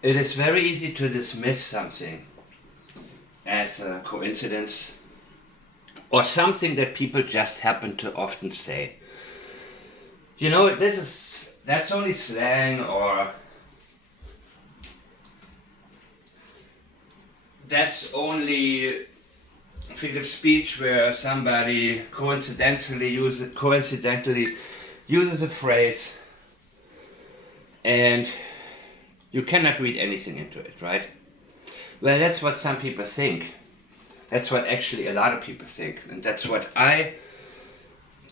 It is very easy to dismiss something as a coincidence or something that people just happen to often say. You know, that's only slang, or that's only figurative speech where somebody coincidentally uses a phrase, and you cannot read anything into it, right? Well, that's what some people think. That's what actually a lot of people think, and that's what I'm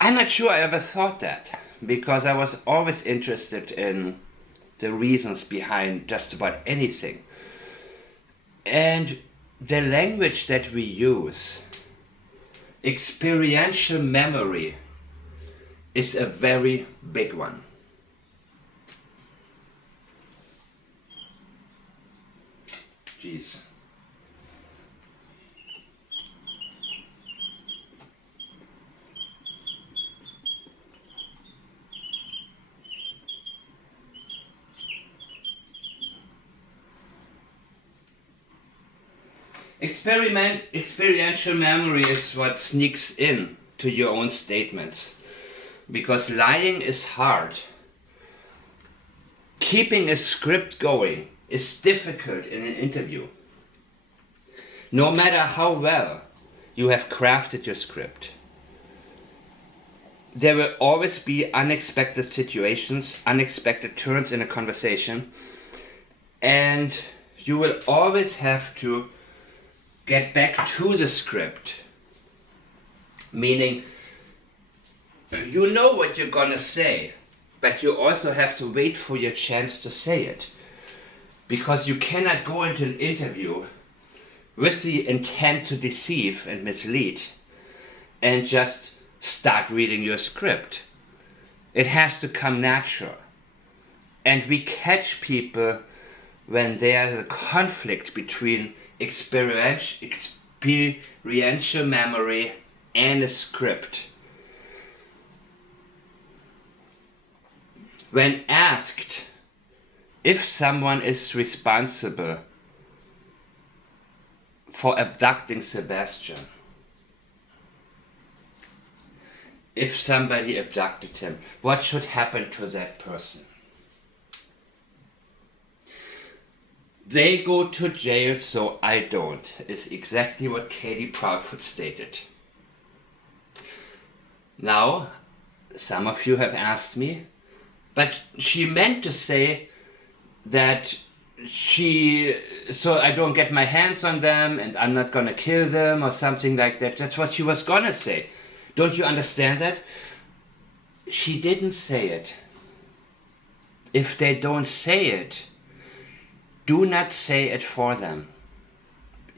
not sure I ever thought that, because I was always interested in the reasons behind just about anything. And the language that we use, experiential memory, is a very big one. Jeez. Experiential memory is what sneaks in to your own statements. Because lying is hard. Keeping a script going is difficult in an interview. No matter how well you have crafted your script, there will always be unexpected situations, unexpected turns in a conversation, and you will always have to get back to the script. Meaning, you know what you're gonna say, but you also have to wait for your chance to say it. Because you cannot go into an interview with the intent to deceive and mislead and just start reading your script. It has to come natural. And we catch people when there's a conflict between experiential memory and a script. When asked if someone is responsible for abducting Sebastian, if somebody abducted him, what should happen to that person? They go to jail, so I don't, is exactly what Katie Proudfoot stated. Now, some of you have asked me, but she meant to say that so I don't get my hands on them and I'm not gonna kill them or something like that. That's what she was gonna say. Don't you understand that? She didn't say it. If they don't say it, do not say it for them.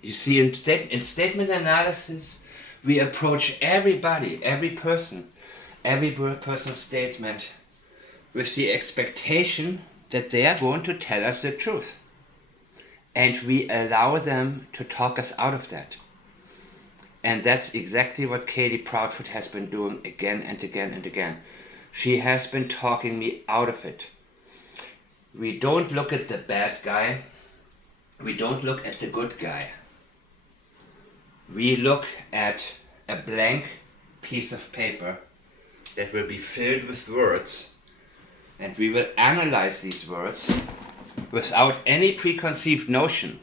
You see, in statement analysis, we approach everybody, every person's statement with the expectation that they are going to tell us the truth. And we allow them to talk us out of that. And that's exactly what Katie Proudfoot has been doing again and again and again. She has been talking me out of it. We don't look at the bad guy. We don't look at the good guy. We look at a blank piece of paper that will be filled with words, and we will analyze these words without any preconceived notion,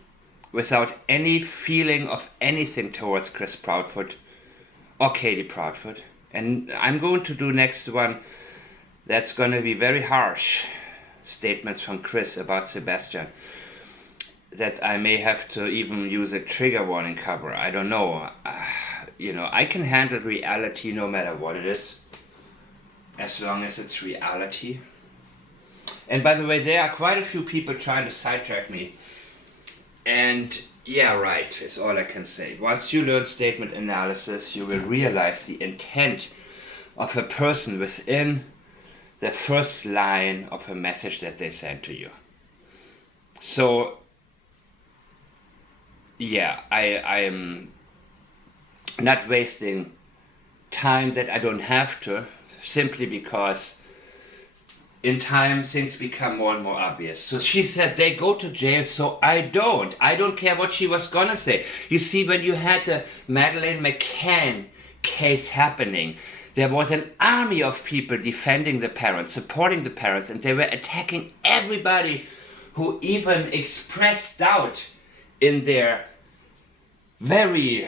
without any feeling of anything towards Chris Proudfoot or Katie Proudfoot. And I'm going to do next one that's going to be very harsh statements from Chris about Sebastian, that I may have to even use a trigger warning cover. I don't know. I can handle reality no matter what it is, as long as it's reality. And by the way, there are quite a few people trying to sidetrack me. And yeah, right, is all I can say. Once you learn statement analysis, you will realize the intent of a person within the first line of a message that they send to you. So, yeah, I am not wasting time that I don't have to, simply because in time things become more and more obvious. So she said they go to jail, so I don't. I don't care what she was gonna say. You see, when you had the Madeleine McCann case happening, there was an army of people defending the parents, supporting the parents, and they were attacking everybody who even expressed doubt in their very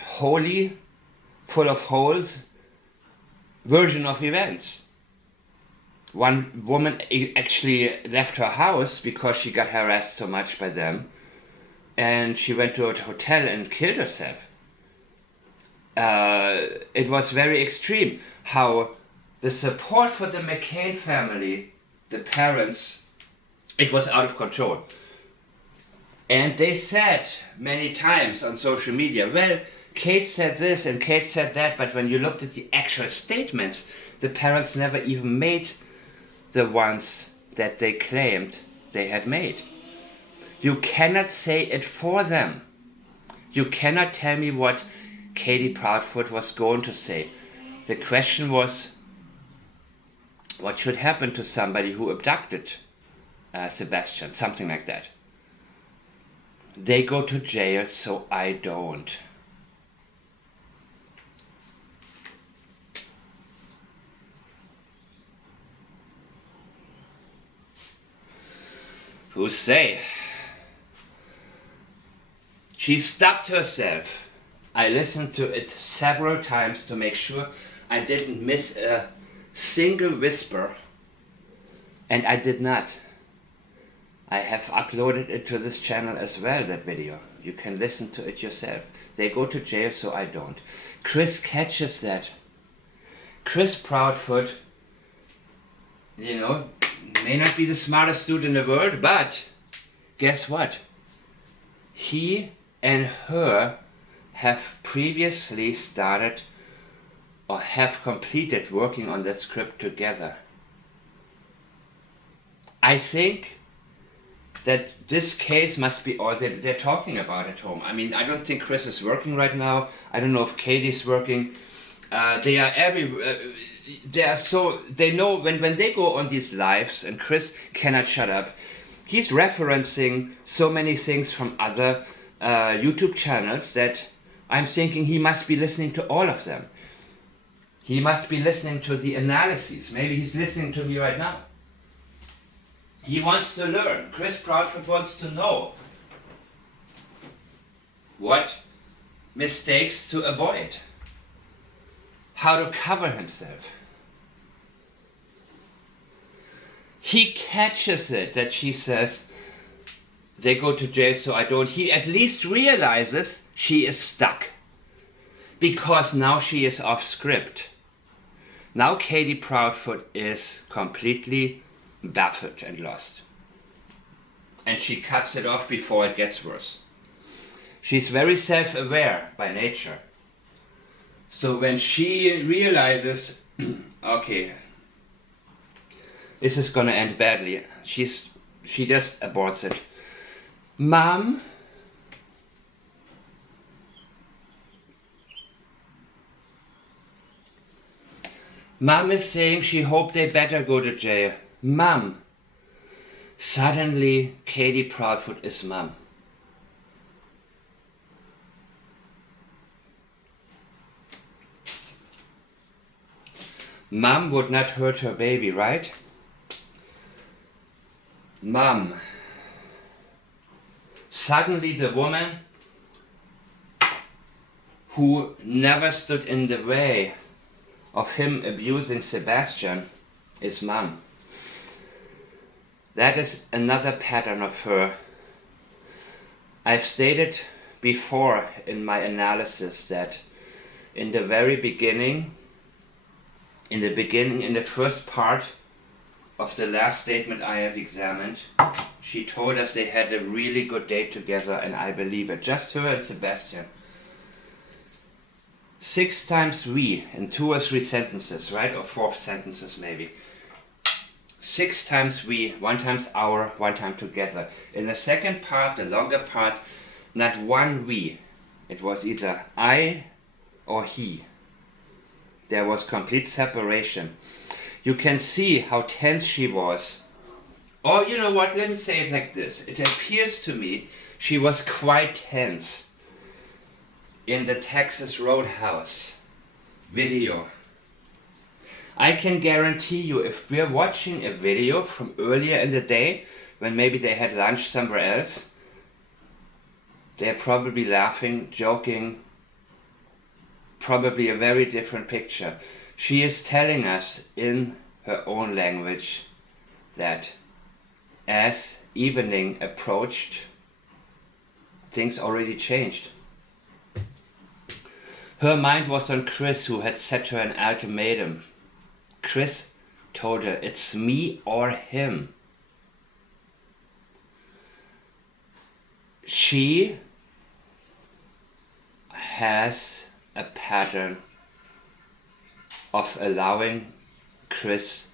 holy, full of holes version of events. One woman actually left her house because she got harassed so much by them, and she went to a hotel and killed herself. It was very extreme how the support for the McCain family, the parents, it was out of control. And they said many times on social media, well, Kate said this and Kate said that, but when you looked at the actual statements, the parents never even made the ones that they claimed they had made. You cannot say it for them. You cannot tell me what Katie Proudfoot was going to say. The question was, what should happen to somebody who abducted Sebastian, something like that. They go to jail, so I don't. Who say? She stopped herself. I listened to it several times to make sure I didn't miss a single whisper, and I did not. I have uploaded it to this channel as well, that video. You can listen to it yourself. They go to jail, so I don't. Chris catches that. Chris Proudfoot, you know, may not be the smartest dude in the world, but guess what? He and her have previously started or have completed working on that script together. I think that this case must be all they're talking about at home. I mean, I don't think Chris is working right now. I don't know if Katie's working. They are they are so, they know when they go on these lives, and Chris cannot shut up. He's referencing so many things from other YouTube channels that I'm thinking he must be listening to all of them. He must be listening to the analyses. Maybe he's listening to me right now. He wants to learn. Chris Proudfoot wants to know what mistakes to avoid, how to cover himself. He catches it that she says, they go to jail, so I don't. He at least realizes she is stuck, because now she is off script. Now Katie Proudfoot is completely baffled and lost. And she cuts it off before it gets worse. She's very self-aware by nature. So when she realizes, okay, this is gonna end badly, she just aborts it. Mom? Mom is saying she hoped they better go to jail. Mom. Suddenly, Katie Proudfoot is mom. Mom would not hurt her baby, right? Mom. Suddenly the woman who never stood in the way of him abusing Sebastian is mom. That is another pattern of her. I've stated before in my analysis that in the very beginning, in the first part of the last statement I have examined, she told us they had a really good date together, and I believe it. Just her and Sebastian. 6 times we in 2 or 3 sentences, right? Or 4 sentences maybe. 6 times we, 1 times our, 1 time together. In the second part, the longer part, not one we. It was either I or he. There was complete separation. You can see how tense she was. Or you know what, let me say it like this. It appears to me she was quite tense in the Texas Roadhouse video. I can guarantee you, if we're watching a video from earlier in the day, when maybe they had lunch somewhere else, they're probably laughing, joking, probably a very different picture. She is telling us in her own language that as evening approached, things already changed. Her mind was on Chris, who had set her an ultimatum. Chris told her, it's me or him. She has a pattern of allowing Chris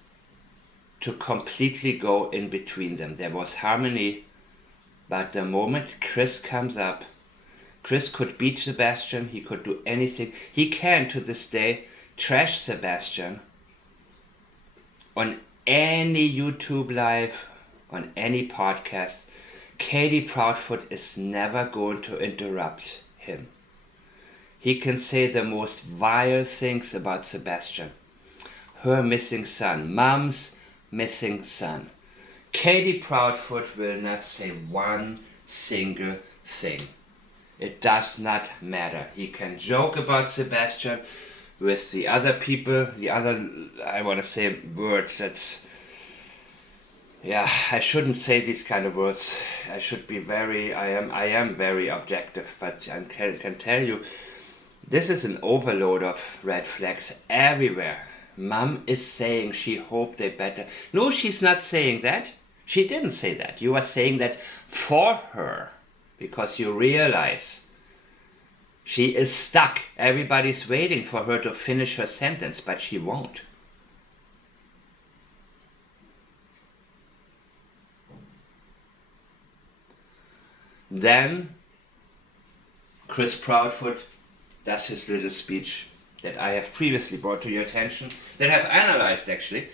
to completely go in between them. There was harmony, but the moment Chris comes up, Chris could beat Sebastian, he could do anything. He can, to this day, trash Sebastian on any YouTube live, on any podcast. Katie Proudfoot is never going to interrupt him. He can say the most vile things about Sebastian. Her missing son, Mom's missing son. Katie Proudfoot will not say one single thing. It does not matter. He can joke about Sebastian with the other people, I want to say words that's, yeah, I shouldn't say these kind of words. I should be I am very objective, but I can tell you, this is an overload of red flags everywhere. Mom is saying she hoped they better. No, she's not saying that. She didn't say that. You are saying that for her, because you realize she is stuck. Everybody's waiting for her to finish her sentence, but she won't. Then Chris Proudfoot does his little speech that I have previously brought to your attention, that I've analyzed actually.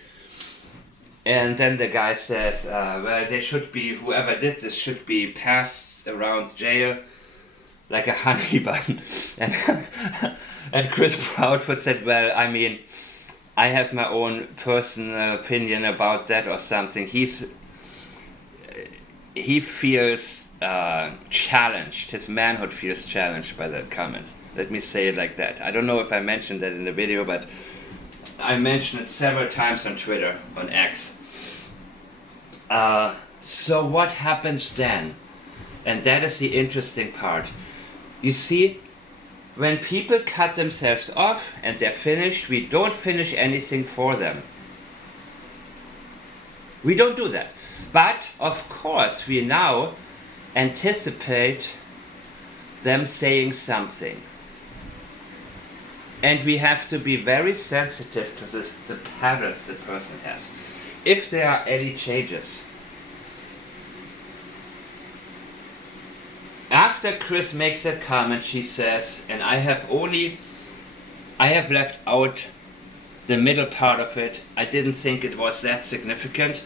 And then the guy says, well, they should be, whoever did this should be passed around jail like a honey bun. And Chris Proudfoot said, well, I mean, I have my own personal opinion about that or something. He feels challenged. His manhood feels challenged by that comment. Let me say it like that. I don't know if I mentioned that in the video, but I mentioned it several times on Twitter, on X. So what happens then? And that is the interesting part. You see, when people cut themselves off and they're finished, we don't finish anything for them. We don't do that. But, of course, we now anticipate them saying something. And we have to be very sensitive to the patterns the person has. If there are any changes. After Chris makes that comment, she says, and I have left out the middle part of it. I didn't think it was that significant.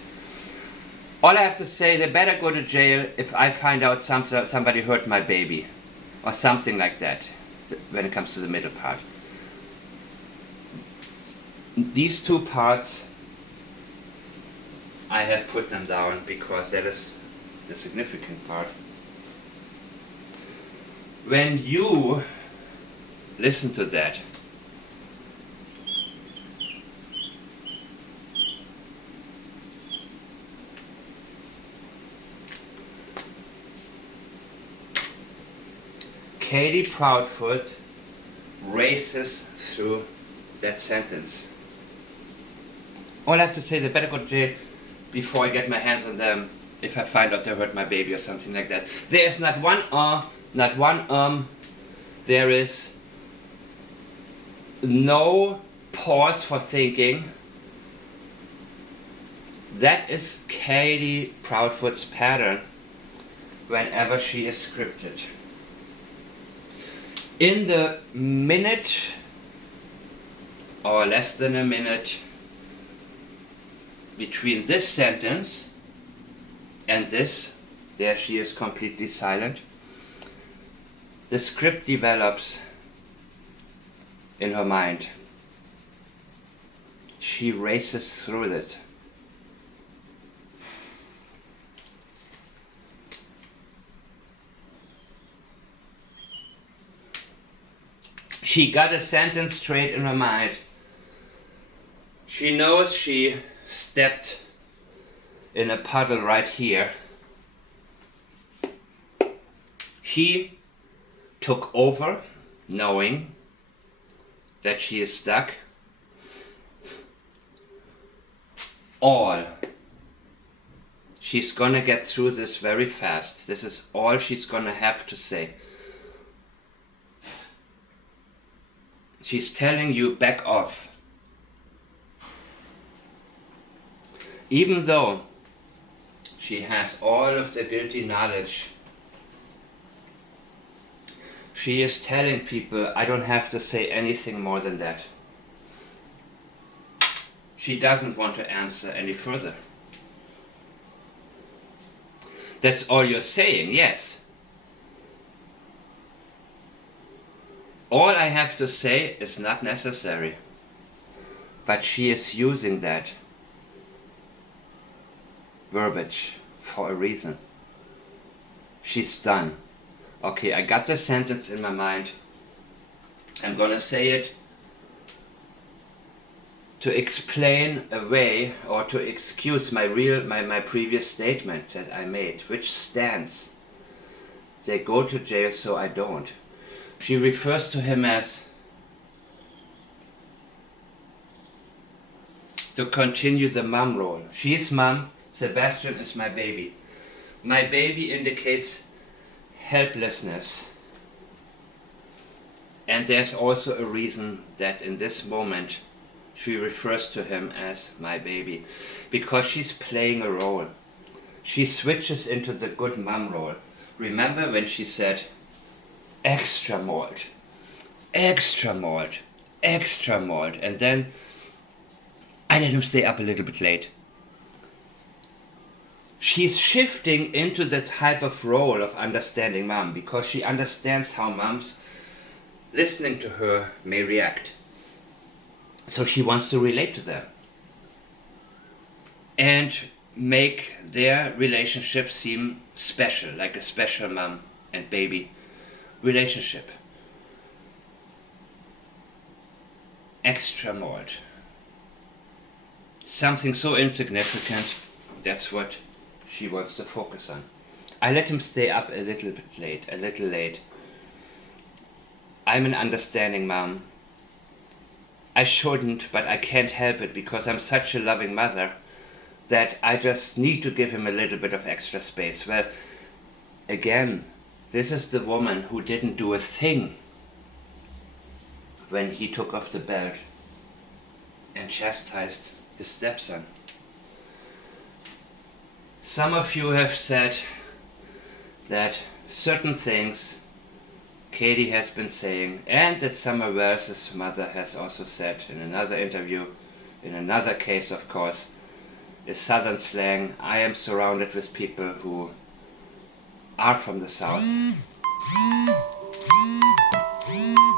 All I have to say, they better go to jail if I find out somebody hurt my baby. Or something like that, when it comes to the middle part. These two parts, I have put them down because that is the significant part. When you listen to that, Katie Proudfoot races through that sentence. All I have to say, they better go to jail before I get my hands on them if I find out they hurt my baby or something like that. There is not one not one there is no pause for thinking. That is Katie Proudfoot's pattern whenever she is scripted. In the minute or less than a minute between this sentence and this, there she is completely silent, the script develops in her mind. She races through it. She got a sentence straight in her mind. She knows she stepped in a puddle right here. He took over, knowing that she is stuck. All. She's gonna get through this very fast. This is all she's gonna have to say. She's telling you, back off. Even though she has all of the guilty knowledge, she is telling people, I don't have to say anything more than that. She doesn't want to answer any further. That's all you're saying, yes. All I have to say is not necessary. But she is using that verbiage for a reason. She's done. Okay, I got the sentence in my mind. I'm gonna say it to explain away or to excuse my previous statement that I made, which stands. They go to jail, so I don't. She refers to him as, to continue the mom role. She's mom, Sebastian is my baby. My baby indicates helplessness. And there's also a reason that in this moment she refers to him as my baby. Because she's playing a role. She switches into the good mom role. Remember when she said, extra malt, extra malt, extra malt, and then I let him stay up a little bit late. She's shifting into the type of role of understanding mom because she understands how moms listening to her may react. So she wants to relate to them and make their relationship seem special, like a special mom and baby relationship. Extra malt. Something so insignificant, that's what she wants to focus on. I let him stay up a little late. I'm an understanding mom. I shouldn't, but I can't help it because I'm such a loving mother that I just need to give him a little bit of extra space. Well, again, this is the woman who didn't do a thing when he took off the belt and chastised his stepson. Some of you have said that certain things Katie has been saying, and that Summer Wells' mother has also said in another interview, in another case of course, is Southern slang. I am surrounded with people who are from the South.